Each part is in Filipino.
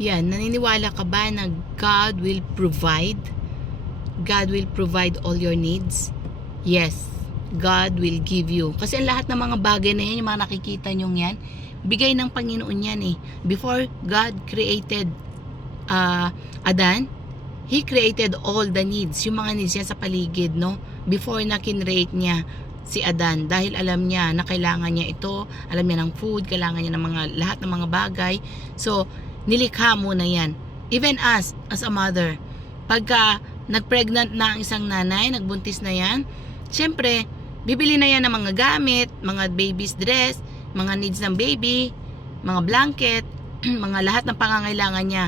Yan, naniniwala ka ba na God will provide? God will provide all your needs? Yes, God will give you. Kasi ang lahat ng mga bagay na yan, yung mga nakikita nyong yan, bigay ng Panginoon yan eh. Before God created Adan, He created all the needs, yung mga needs yan sa paligid, no? Before na kinreate niya si Adan, dahil alam niya na kailangan niya ito, alam niya ng food, kailangan niya ng mga, lahat ng mga bagay. So, nilikha muna yan. Even us, as a mother, pagka nagpregnant na ang isang nanay, nagbuntis na yan, syempre, bibili na yan ng mga gamit, mga baby's dress, mga needs ng baby, mga blanket, mga lahat ng pangangailangan niya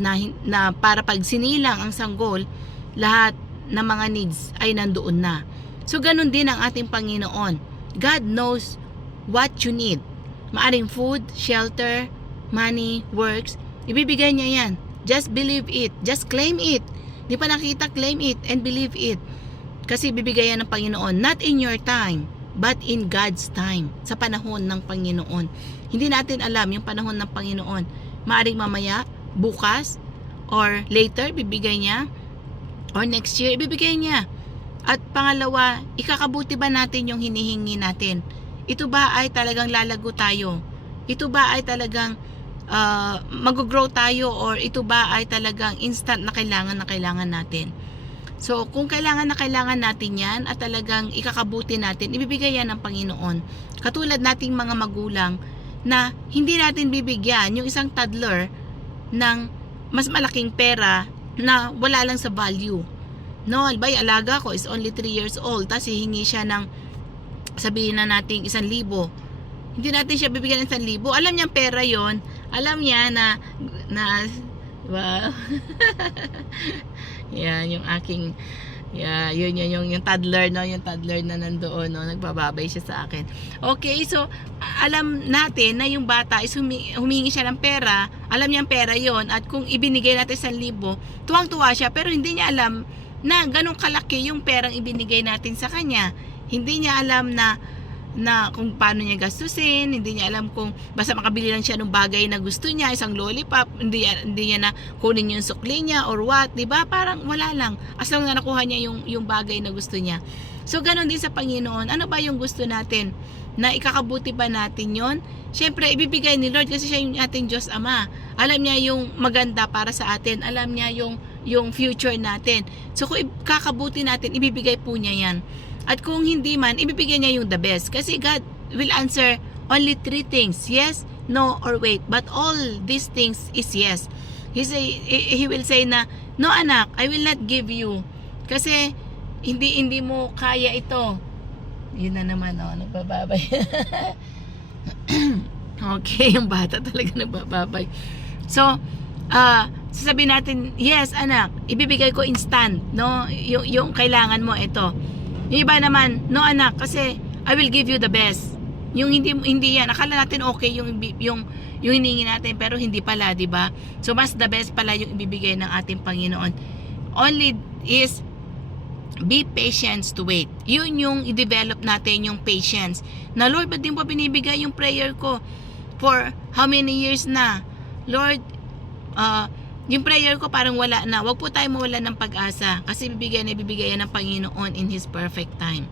na para pag sinilang ang sanggol, lahat ng mga needs ay nandoon na. So ganun din ang ating Panginoon. God knows what you need. Maaring food, shelter, money, works, ibibigay niya yan. Just believe it. Just claim it. Di pa nakita, claim it and believe it. Kasi bibigay yan ng Panginoon. Not in your time, but in God's time. Sa panahon ng Panginoon. Hindi natin alam yung panahon ng Panginoon. Maaring mamaya, bukas, or later, bibigay niya. Or next year, ibibigay niya. At pangalawa, ikakabuti ba natin yung hinihingi natin? Ito ba ay talagang lalago tayo? Ito ba ay talagang mag-grow tayo? Or ito ba ay talagang instant na kailangan natin? So, kung kailangan natin yan at talagang ikakabuti natin, ibibigay yan ng Panginoon. Katulad nating mga magulang na hindi natin bibigyan yung isang toddler ng mas malaking pera na wala lang sa value. No, albay, alaga ko is only 3 years old, tapos hihingi siya ng, sabihin na natin 1,000. Hindi natin siya bibigyan ng 1,000. Alam niya pera yon, alam niya na wow. Yan yung aking yun yung toddler, no, yung toddler na nandoon, no, nagbababay siya sa akin. Okay, so alam natin na yung bata is humingi siya ng pera, alam niya ang pera yon, at kung ibinigay natin 1,000, tuwang-tuwa siya, pero hindi niya alam na ganun kalaki yung perang ibinigay natin sa kanya. Hindi niya alam na kung paano niya gastusin, hindi niya alam kung basta makabili lang siya ng bagay na gusto niya, isang lollipop, hindi niya na kunin yung sukli niya or what, di ba? Parang wala lang, as long na nakuha niya yung bagay na gusto niya. So ganun din sa Panginoon, ano ba yung gusto natin? Na ikakabuti ba natin yon? Syempre ibibigay ni Lord kasi siya yung ating Diyos Ama. Alam niya yung maganda para sa atin, alam niya yung future natin. So kung ikakabuti natin, ibibigay po niya yan. At kung hindi man, ibibigay niya yung the best. Kasi God will answer only 3 things. Yes, no, or wait. But all these things is yes. He will say na, no anak, I will not give you. Kasi hindi mo kaya ito. Yun na naman, oh, nagbababay. Okay, yung bata talaga nagbababay. So, sasabihin natin, yes anak, ibibigay ko instant, no? Yung kailangan mo, ito. Yung iba naman, no anak, kasi I will give you the best. Yung hindi yan, akala natin okay yung hiningi natin, pero hindi pala, di ba? So mas the best pala yung ibibigay ng ating Panginoon. Only is be patient to wait. Yun yung i-develop natin, yung patience. Na Lord, ba't din po binibigay yung prayer ko for how many years na? Lord, yung prayer ko parang wala na. Huwag po tayo mawala ng pag-asa kasi bibigyan ng Panginoon in His perfect time.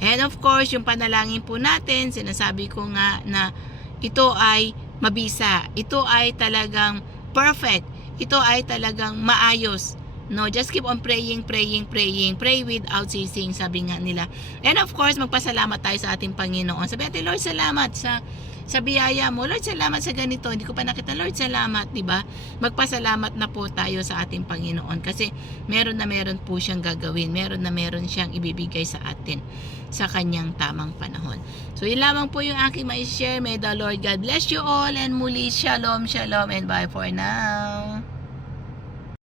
And of course, yung panalangin po natin, sinasabi ko nga na ito ay mabisa. Ito ay talagang perfect. Ito ay talagang maayos. No, just keep on praying. Pray without ceasing, sabi nga nila. And of course, magpasalamat tayo sa ating Panginoon. Sabi natin, Lord, salamat sa biyaya mo. Lord, salamat sa ganito. Hindi ko pa nakita. Lord, salamat, di ba? Magpasalamat na po tayo sa ating Panginoon kasi meron po siyang gagawin. Meron siyang ibibigay sa atin sa kanyang tamang panahon. So, yun lamang po yung aking ma-share. May the Lord God bless you all and muli, shalom, and bye for now.